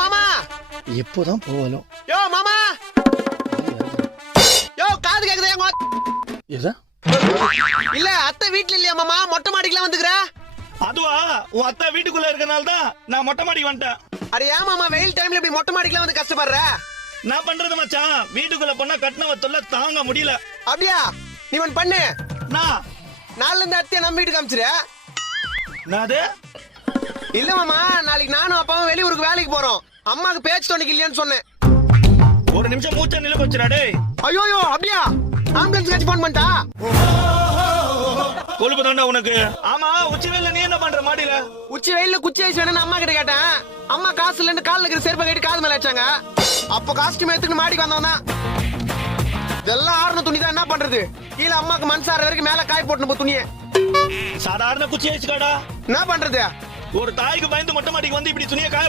மாமா எப்போதான் போவாலும் யோ மாமா யோ காது கேக்குதா எங்க எதா இல்ல அத்தை வீட்ல இல்லையா மாமா மொட்டை மாடிக்குலாம் வந்துக்கற அதுவா உன் அத்தா வீட்டுக்குள்ள இருக்கனால தான் நான் மொட்டை மாடிக்கு வந்துட்டேன். அட ஏன் மாமா வெயில் டைம்ல இப்படி மொட்டை மாடிக்குலாம் வந்து கஷ்டப்படுற நான் பண்றது மச்சான் வீட்டுக்குள்ள போனா கட்டினவ தொல்லை தாங்க முடியல. அப்படியா நீ ஒன்னு பண்ணு நான் நாளைல இருந்து அத்தைய நம்ம வீட்டுக்கு அமிச்சிரு நாது இல்ல மாமா நாளைக்கு நானும் அப்பாவும் வெளியூருக்கு வேலைக்கு போறோம் அம்மாக்கு பேச்சு துணைக்கு இல்லையான்னு சொன்னேன். ஒரு நிமிஷம் மூச்ச நில வச்சுடா டேய். ஐயோ அப்படியா ஆம்புலன்ஸ் கட்சி போன் பண்ணிட்டா கொழுப்பு தாண்டா உனக்கு. ஆமா உச்சி வெயில்ல நீ என்ன பண்ற மாடியில? உச்சி வெயில்ல குச்சி ஐஸ் வேணும்னு அம்மா கிட்ட கேட்டேன். அம்மா காசு இல்லன்னு கால்ல இருக்கிற செருப்பை கட்டி காது மேல வச்சாங்க. அப்ப காஸ்டியூம் எடுத்துட்டு மாடிக்கு வந்தவன் தான். இதெல்லாம் ஆறுன துணி தான் என்ன பண்றது? கீழே அம்மாக்கு மனசார வரைக்கும் மேல காய் போட்டு போ துணியை. சாதாரண குச்சி ஆயிடுச்சுக்காடா. என்ன பண்றது? ஒரு தாய்க்கு பயந்து மொட்டை மாடிக்கு வந்து இப்படி துணியை காய